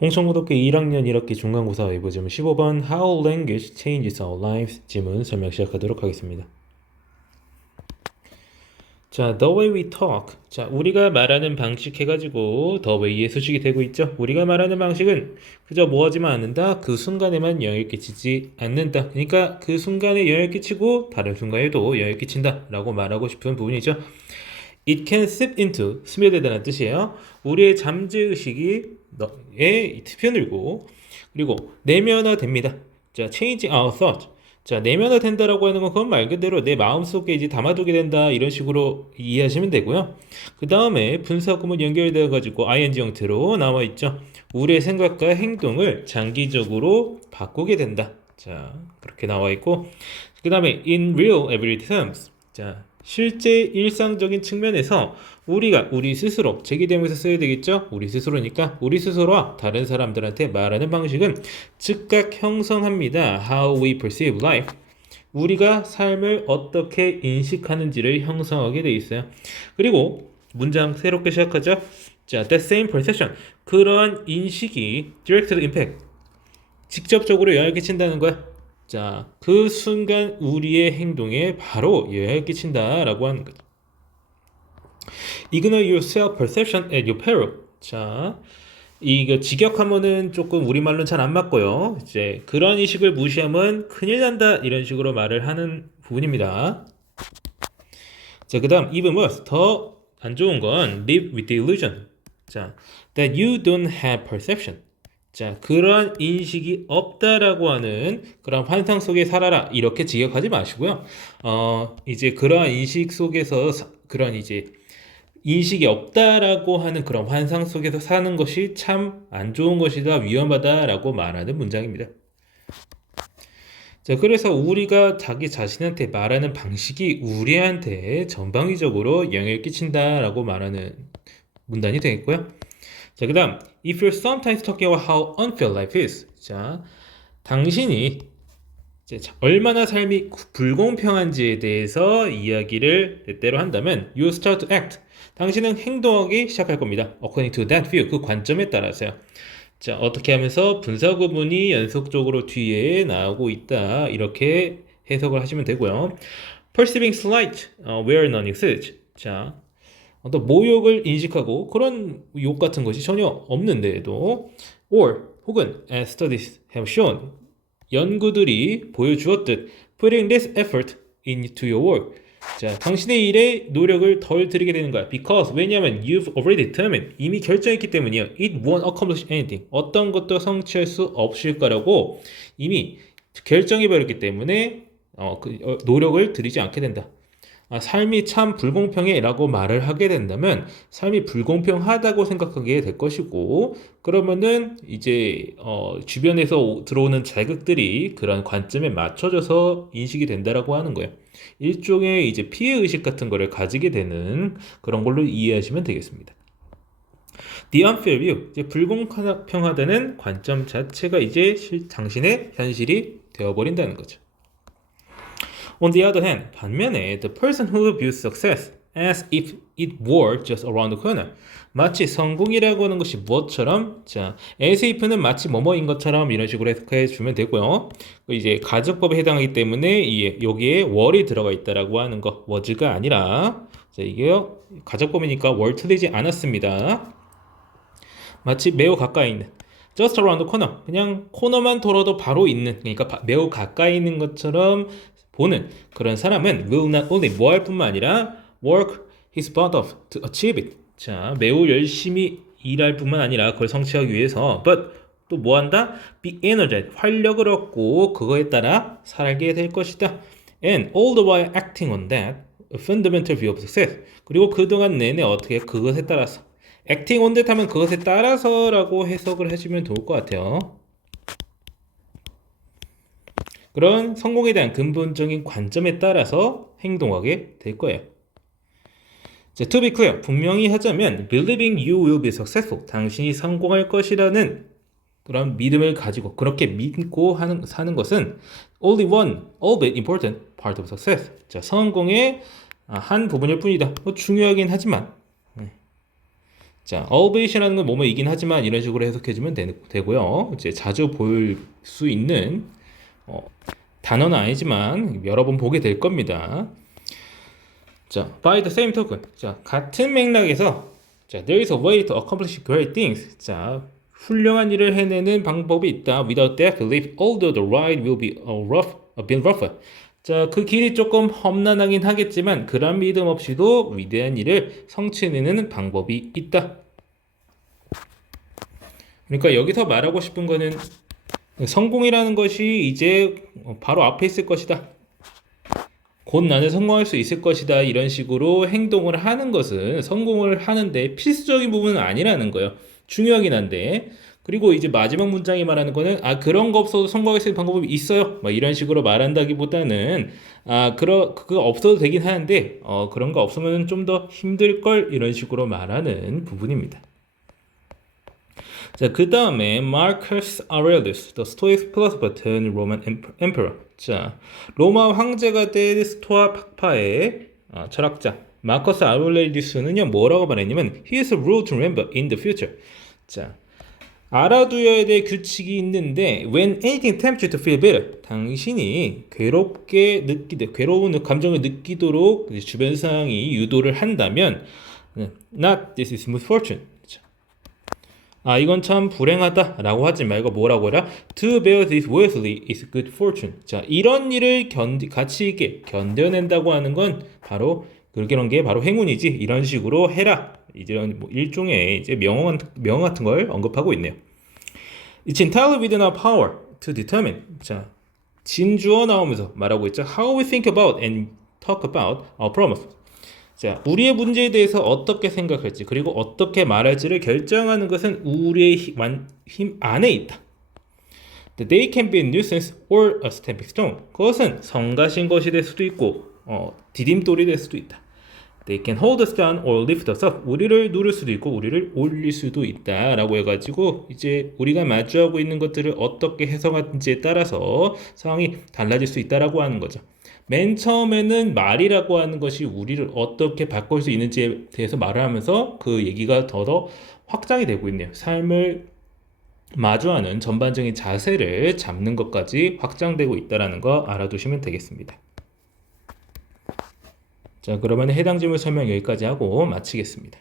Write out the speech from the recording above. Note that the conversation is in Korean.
홍천고등학교 1학년 1학기 중간고사 외부 질문 15번 How language changes our lives 질문 설명 시작하도록 하겠습니다. 자, the way we talk. 자, 우리가 말하는 방식 해가지고 the way의 수식이 되고 있죠. 우리가 말하는 방식은 그저 뭐하지만 않는다. 그 순간에만 영향을 끼치지 않는다. 그러니까 그 순간에 영향을 끼치고 다른 순간에도 영향을 끼친다 라고 말하고 싶은 부분이죠. It can seep into, 스며들다는 뜻이에요. 우리의 잠재의식이 에 편들고 그리고 내면화됩니다. 자, change our thought. 자, 내면화된다라고 하는 건 그건 말 그대로 내 마음속에 이제 담아두게 된다 이런 식으로 이해하시면 되고요. 그 다음에 분사구문 연결되어 가지고 ing 형태로 나와 있죠. 우리의 생각과 행동을 장기적으로 바꾸게 된다. 자, 그렇게 나와 있고 그 다음에 in real everyday terms. 자, 실제 일상적인 측면에서 우리가 우리 스스로 제기대명사 써야 되겠죠? 우리 스스로니까 우리 스스로와 다른 사람들한테 말하는 방식은 즉각 형성합니다. How we perceive life. 우리가 삶을 어떻게 인식하는지를 형성하게 돼 있어요. 그리고 문장 새롭게 시작하죠. 자, that same perception. 그러한 인식이 direct impact. 직접적으로 영향을 끼친다는 거야. 자, 그 순간 우리의 행동에 바로 영향을 끼친다라고 하는 거죠. Ignore your self-perception at your peril. 자, 이거 직역하면은 조금 우리말로는 잘 안 맞고요. 이제 그런 인식을 무시하면 큰일 난다 이런 식으로 말을 하는 부분입니다. 자, 그다음 even worse 더 안 좋은 건 live with the illusion. 자, that you don't have perception. 자, 그러한 인식이 없다라고 하는 그런 환상 속에 살아라 이렇게 직역하지 마시고요. 이제 그러한 인식 속에서 그런 이제 인식이 없다라고 하는 그런 환상 속에서 사는 것이 참 안 좋은 것이다, 위험하다라고 말하는 문장입니다. 자, 그래서 우리가 자기 자신한테 말하는 방식이 우리한테 전방위적으로 영향을 끼친다라고 말하는 문단이 되겠고요. 자, 그 다음 If you're sometimes talking about how unfair life is. 자, 당신이 이제 얼마나 삶이 불공평한지에 대해서 이야기를 때때로 한다면 You start to act. 당신은 행동하기 시작할 겁니다. According to that view. 그 관점에 따라서요. 자, 어떻게 하면서 분사구문이 연속적으로 뒤에 나오고 있다. 이렇게 해석을 하시면 되고요. Perceiving slight where none exists. 자, 어떤 모욕을 인식하고 그런 욕 같은 것이 전혀 없는데도 or 혹은 as studies have shown 연구들이 보여주었듯 putting this effort into your work. 자, 당신의 일에 노력을 덜 들이게 되는 거야. Because 왜냐하면 you've already determined 이미 결정했기 때문이에요. It won't accomplish anything. 어떤 것도 성취할 수 없을 거라고 이미 결정해버렸기 때문에 노력을 들이지 않게 된다. 삶이 참 불공평해 라고 말을 하게 된다면 삶이 불공평하다고 생각하게 될 것이고 그러면은 이제 주변에서 들어오는 자극들이 그런 관점에 맞춰져서 인식이 된다라고 하는 거예요. 일종의 이제 피해의식 같은 거를 가지게 되는 그런 걸로 이해하시면 되겠습니다. The unfair view, 이제 불공평하다는 관점 자체가 이제 당신의 현실이 되어버린다는 거죠. On the other hand, 반면에 the person who views success as if it were just around the corner. 마치 성공이라고 하는 것이 무엇처럼, 자, as if는 마치 뭐뭐인 것처럼 이런 식으로 해석해 주면 되고요. 이제 가정법에 해당하기 때문에 여기에 were이 들어가 있다라고 하는 거, was가 아니라, 자, 이게요, 가정법이니까 were 틀리지 않았습니다. 마치 매우 가까이 있는. just around the corner. 그냥 코너만 돌아도 바로 있는, 그러니까 매우 가까이 있는 것처럼 보는 그런 사람은 will not only 뭐 할 뿐만 아니라 work his butt off to achieve it. 자, 매우 열심히 일할 뿐만 아니라 그걸 성취하기 위해서 but 또 뭐 한다? be energized. 활력을 얻고 그거에 따라 살게 될 것이다. And all the while acting on that fundamental view of success. 그리고 그동안 내내 어떻게 그것에 따라서 acting on that 하면 그것에 따라서라고 해석을 해주면 좋을 것 같아요. 그런 성공에 대한 근본적인 관점에 따라서 행동하게 될 거예요. 자, to be clear, 분명히 하자면 believing you will be successful, 당신이 성공할 것이라는 그런 믿음을 가지고 그렇게 믿고 사는 것은 only one, albeit important part of success. 자, 성공의 한 부분일 뿐이다. 중요하긴 하지만 자, always라는 건 뭐뭐이긴 하지만 이런 식으로 해석해주면 되고요. 이제 자주 볼 수 있는 단어는 아니지만 여러 번 보게 될 겁니다. 자, by the same token. 자, 같은 맥락에서 자, there is a way to accomplish great things. 자, 훌륭한 일을 해내는 방법이 있다. Without that belief, although the ride will be a bit rougher. 자, 그 길이 조금 험난하긴 하겠지만 그런 믿음 없이도 위대한 일을 성취해내는 방법이 있다. 그러니까 여기서 말하고 싶은 거는 성공이라는 것이 이제 바로 앞에 있을 것이다. 곧 나는 성공할 수 있을 것이다. 이런 식으로 행동을 하는 것은 성공을 하는데 필수적인 부분은 아니라는 거예요. 중요하긴 한데. 그리고 이제 마지막 문장이 말하는 거는 그런 거 없어도 성공할 수 있는 방법이 있어요. 막 이런 식으로 말한다기보다는 그거 없어도 되긴 하는데 그런 거 없으면 좀 더 힘들 걸 이런 식으로 말하는 부분입니다. 자, 그 다음에 Marcus Aurelius, the Stoic philosopher turned Roman emperor. 자, 로마 황제가 된 스토아 학파의 철학자 마커스 아우렐리우스는요 뭐라고 말했냐면 He is a rule to remember in the future. 자, 알아두어야 될 규칙이 있는데 When anything tempts you to feel better, 당신이 괴로운 감정을 느끼도록 주변 상황이 유도를 한다면 Not this is misfortune. 이건 참 불행하다 라고 하지 말고 뭐라고 해라? To bear this worthily is good fortune. 자, 이런 일을 가치 있게 견뎌낸다고 하는 건 바로 그런 게 바로 행운이지. 이런 식으로 해라. 이런 일종의 이제 명언 같은 걸 언급하고 있네요. It's entirely within our power to determine. 자, 진주어 나오면서 말하고 있죠. How we think about and talk about our problems. 자, 우리의 문제에 대해서 어떻게 생각할지 그리고 어떻게 말할지를 결정하는 것은 우리의 힘 안에 있다. They can be a nuisance or a stepping stone. 그것은 성가신 것이 될 수도 있고 디딤돌이 될 수도 있다. They can hold us down or lift us up. 우리를 누를 수도 있고 우리를 올릴 수도 있다 라고 해가지고 이제 우리가 마주하고 있는 것들을 어떻게 해석하는지에 따라서 상황이 달라질 수 있다라고 하는 거죠. 맨 처음에는 말이라고 하는 것이 우리를 어떻게 바꿀 수 있는지에 대해서 말을 하면서 그 얘기가 더 확장이 되고 있네요. 삶을 마주하는 전반적인 자세를 잡는 것까지 확장되고 있다는 거 알아두시면 되겠습니다. 자, 그러면 해당 질문 설명 여기까지 하고 마치겠습니다.